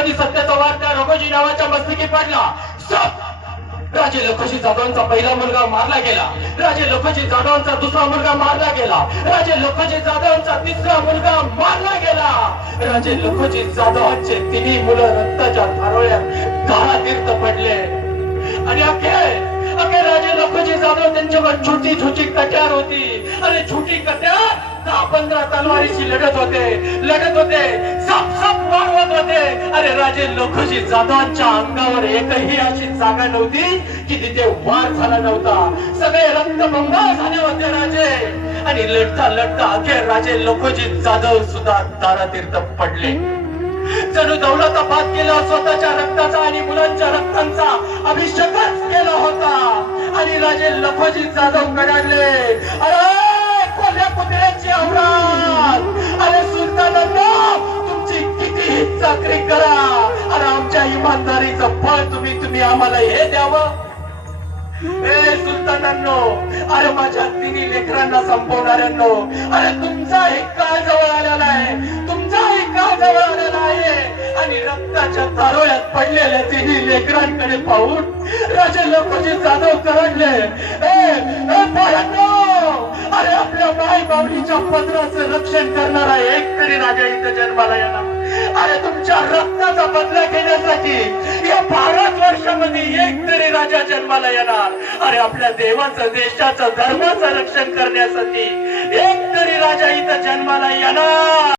कधी सत्याचा वार त्या रघोजी नावाच्या मस्तकी पडला. राजे लखोजी जाधवांचा पहिला मुलगा मारला गेला. राजे लखोजी जाधवांचा दुसरा मुलगा मारला गेला. राजे लखोजी जाधवांचा तिसरा मुलगा मारला गेला. राजे लखोजी जाधवांचे तिन्ही मुलं रक्ताच्या धारोळ्यात काळातीर्थ पडले. आणि अखे राजे लखोजी जाधव त्यांच्यावर छोटी छोटी कट्यार होती. अरे छोटी कट्यार 10-15 तलवारीची लढत होते, साप मारवत होते. अरे राजे लखोजी जाधवांच्या अंगावर एकही अशी जागा नव्हती की तिथे वार झाला नव्हता. सगळे रक्तबंबाळ झाले होते राजे. आणि लढता अखेर राजे लखोजी जाधव सुद्धा दारातीर्थ पडले. जणू दौलताबाद केला, स्वतःच्या रक्ताचा आणि मुलांच्या रक्तांचा अभिषेकच केला होता. आणि राजे लखोजी जाधव कडाडले, अरे कोल्ह्या कुत्र्याची औलाद, अरे सुलतानांनो तुमची कितीही चाकरी करा, अरे आमच्या इमानदारीचं फळ तुम्ही आम्हाला हे द्यावं. ए सुलतानांनो, अरे माझ्या तिन्ही लेकरांना संपवणाऱ्यांनो, अरे तुमचाही काळ जवळ आलेला आहे, तुमचाही काळ जवळ आलेला आहे. आणि रक्ताच्या तारोळ्यात पडलेल्या तिन्ही लेकरांकडे पाहून राजे लखोजी जाधव करडले, ए पोरांनो, अरे आपल्या माय बावलीच्या पदराचं रक्षण करणारा एक तरी राजा इथं जन्माला येणार. अरे तुमच्या रक्ताचा बदला घेण्यासाठी या 12 वर्षामध्ये एक तरी राजा जन्माला येणार. अरे आपल्या देवाचं, देशाचं, धर्माचं रक्षण करण्यासाठी एक तरी राजा इथं जन्माला येणार.